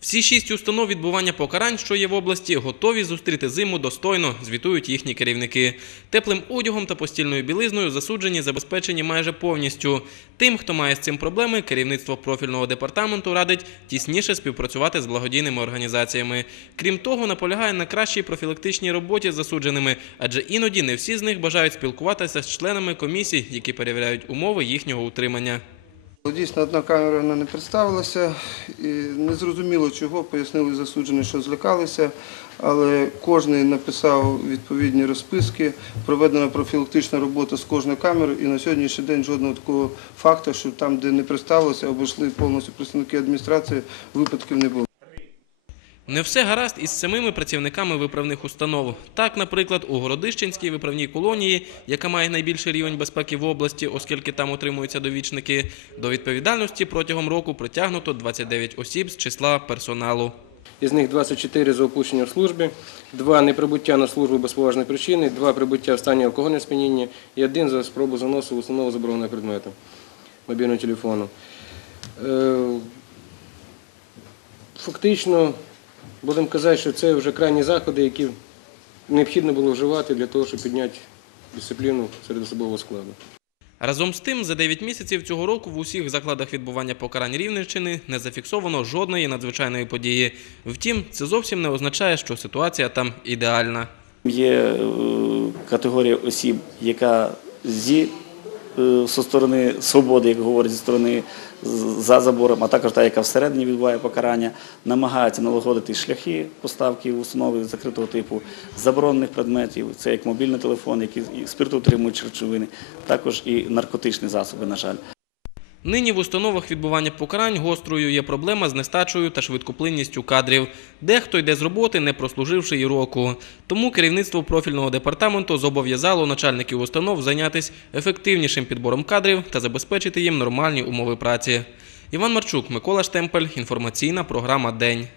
Всі шість установ відбування покарань, що є в області, готові зустріти зиму достойно, звітують їхні керівники. Теплим одягом та постільною білизною засуджені забезпечені майже повністю. Тим, хто має з цим проблеми, керівництво профільного департаменту радить тісніше співпрацювати з благодійними організаціями. Крім того, наполягає на кращій профілактичній роботі з засудженими, адже іноді не всі з них бажають спілкуватися з членами комісій, які перевіряють умови їхнього утримання. Дійсно, одна камера вона не представилася, і не зрозуміло чого, пояснили засуджені, що злякалися, але кожен написав відповідні розписки, проведена профілактична робота з кожною камерою, і на сьогоднішній день жодного такого факту, що там, де не представилося, обійшли повністю представники адміністрації, випадків не було. Не все гаразд із самими працівниками виправних установ. Так, наприклад, у Городищенській виправній колонії, яка має найбільший рівень безпеки в області, оскільки там утримуються довічники, до відповідальності протягом року притягнуто 29 осіб з числа персоналу. Із них 24 за опущення в службі, 2 неприбуття на службу без поважної причини, 2 прибуття в стані алкогольного сп'яніння і 1 за спробу заносу в установу забороненого предмету мобільного телефону. Е, Фактично, будемо казати, що це вже крайні заходи, які необхідно було вживати для того, щоб підняти дисципліну серед особового складу. Разом з тим, за 9 місяців цього року в усіх закладах відбування покарань Рівненщини не зафіксовано жодної надзвичайної події. Втім, це зовсім не означає, що ситуація там ідеальна. Є е, категорія осіб, яка зі е, зі сторони свободи, як говорять, зі сторони за забором, а також та, яка всередині відбуває покарання, намагається налагодити шляхи поставки в установи закритого типу заборонених предметів, це як мобільний телефон, які і речовини, також і наркотичні засоби, на жаль. Нині в установах відбування покарань гострою є проблема з нестачею та швидкоплинністю кадрів. Дехто йде з роботи, не прослуживши й року. Тому керівництво профільного департаменту зобов'язало начальників установ зайнятися ефективнішим підбором кадрів та забезпечити їм нормальні умови праці. Іван Марчук, Микола Штемпель, інформаційна програма День.